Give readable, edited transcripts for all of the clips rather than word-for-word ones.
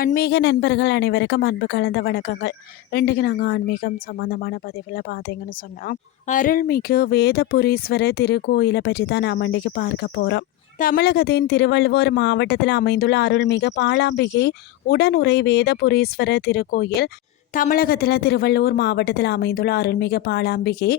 ஆன்மீக நண்பர்கள் அனைவருக்கும் அன்பு கலந்த வணக்கங்கள். இன்றைக்கு நாங்கள் ஆன்மீகம் சம்பந்தமான பதிவில் பார்த்தீங்கன்னு சொன்னால், அருள்மிகு வேதபுரீஸ்வரர் திருக்கோயிலை பற்றி தான் நாம் இன்றைக்கு பார்க்க போகிறோம். தமிழகத்தின் திருவள்ளுவர் மாவட்டத்தில் அமைந்துள்ள அருள்மிகு பாலாம்பிகை உடனுறை வேதபுரீஸ்வரர் திருக்கோயில். தமிழகத்தில் திருவள்ளூர் மாவட்டத்தில் அமைந்துள்ள அருள்மிகு பாலாம்பிகை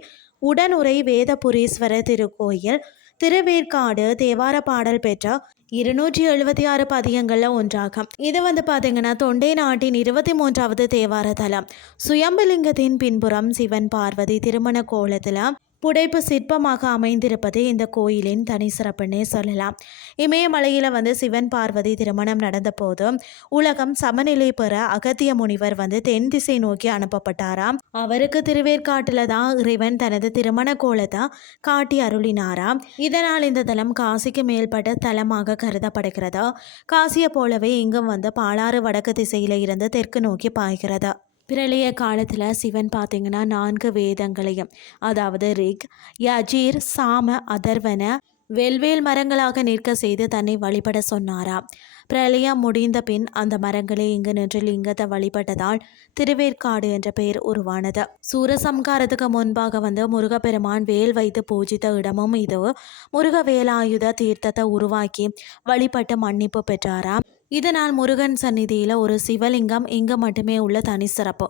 உடனுறை வேதபுரீஸ்வரர் திருக்கோயில் திருவேற்காடு தேவார பாடல் பெற்ற 276 பதியங்களில் ஒன்றாகும். இது பார்த்தீங்கன்னா தொண்டை நாட்டின் 23வது தேவார தலம். சுயம்பலிங்கத்தின் பின்புறம் சிவன் பார்வதி திருமண கோலத்தில் புடைப்பு சிற்பமாக அமைந்திருப்பது இந்த கோயிலின் தனி சிறப்புன்னே சொல்லலாம். இமயமலையில் சிவன் பார்வதி திருமணம் நடந்த போது உலகம் சமநிலை பெற அகத்திய முனிவர் தென் திசை நோக்கி அனுப்பப்பட்டாராம். அவருக்கு திருவேற்காட்டில் தான் இறைவன் தனது திருமண கோலத்தை காட்டி அருளினாராம். இதனால் இந்த தலம் காசிக்கு மேல்பட்ட தலமாக கருதப்படுகிறது. காசியை போலவே இங்கும் பாலாறு வடக்கு திசையில இருந்து தெற்கு நோக்கி பாய்கிறது. பிரளய காலத்தில் சிவன் பார்த்தீங்கன்னா 4 வேதங்களையும், அதாவது ரிக், யஜீர், சாம, அதர்வன வெல்வேல் மரங்களாக நிற்க செய்து தன்னை வழிபட சொன்னாராம். பிரளயம் முடிந்த பின் அந்த மரங்களே இங்கு நின்று லிங்கத்தை வழிபட்டதால் திருவேற்காடு என்ற பெயர் உருவானது. சூரசம்காரத்துக்கு முன்பாக முருகப்பெருமான் வேல் வைத்து பூஜித்த இடமும் இது. முருகவேலாயுத தீர்த்தத்தை உருவாக்கி வழிபட்டு மன்னிப்பு பெற்றாராம். இதனால் முருகன் சந்நிதியில் ஒரு சிவலிங்கம் இங்கு மட்டுமே உள்ள தனி சிறப்பு.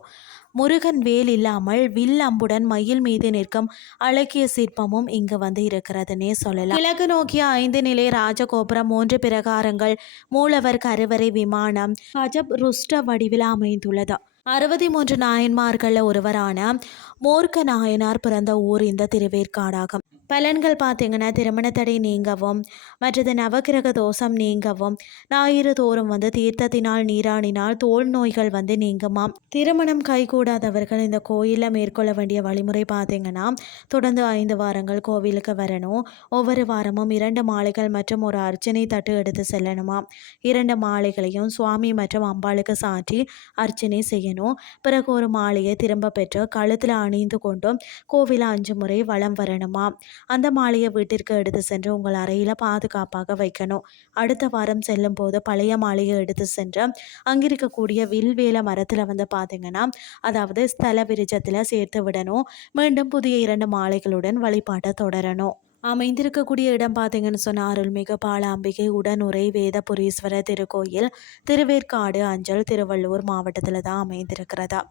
முருகன் வேல் இல்லாமல் வில் அம்புடன் மயில் மீது நிற்கும் அழகிய சிற்பமும் இங்கு இருக்கிறதுன்னே சொல்லலாம். கிழக்கு நோக்கிய 5 நிலை ராஜகோபுரம், 3 பிரகாரங்கள், மூலவர், கருவறை, விமானம், கஜப் ருஷ்ட வடிவில் அமைந்துள்ளது. 63 நாயன்மார்களில் ஒருவரான மூர்க்க நாயனார் பிறந்த ஊர் இந்த திருவேற்காடாகும். பலன்கள் பார்த்தீங்கன்னா திருமணத்தடை நீங்கவும், மற்றது நவகிரக தோஷம் நீங்கவும், ஞாயிறு தோறும் தீர்த்தத்தினால் நீராடினால் தோல் நோய்கள் நீங்குமாம். திருமணம் கைகூடாதவர்கள் இந்த கோயிலில் மேற்கொள்ள வேண்டிய வழிமுறை பார்த்தீங்கன்னா, தொடர்ந்து 5 வாரங்கள் கோவிலுக்கு வரணும். ஒவ்வொரு வாரமும் 2 மாலைகள் மற்றும் ஒரு அர்ச்சனை தட்டு எடுத்து செல்லணுமாம். 2 மாலைகளையும் சுவாமி மற்றும் அம்பாளுக்கு சாற்றி அர்ச்சனை செய்யணும். பிறகு ஒரு மாலையை திரும்ப பெற்று கழுத்தில் அணிந்து கொண்டும் கோவில 5 முறை வலம் வரணுமா. அந்த மாலையை வீட்டிற்கு எடுத்து சென்று உங்கள் அறையில் பாதுகாப்பாக வைக்கணும். அடுத்த வாரம் செல்லும் போது பழைய மாலையை எடுத்து சென்று அங்கிருக்கக்கூடிய வில்வேல மரத்தில் பார்த்தீங்கன்னா, அதாவது ஸ்தல விருட்சத்தில் சேர்த்து விடணும். மீண்டும் புதிய 2 மாலைகளுடன் வழிபாட்டை தொடரணும். அமைந்திருக்கக்கூடிய இடம் பார்த்தீங்கன்னு சொன்னால் அருள்மிகு பாலாம்பிகை உடனுறை வேதபுரீஸ்வரர் திருக்கோயில் திருவேற்காடு அஞ்சல் திருவள்ளூர் மாவட்டத்தில் தான் அமைந்திருக்கிறதா.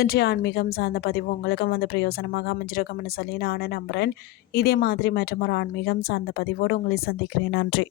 இன்றைய ஆன்மீகம் சார்ந்த பதிவு உங்களுக்கு பிரயோசனமாக அமைஞ்சிருக்கும்னு சொல்லி நான் நம்புகிறேன். இதே மாதிரி மற்றும் ஒரு ஆன்மீகம் சார்ந்த பதிவோடு உங்களை சந்திக்கிறேன். நன்றி.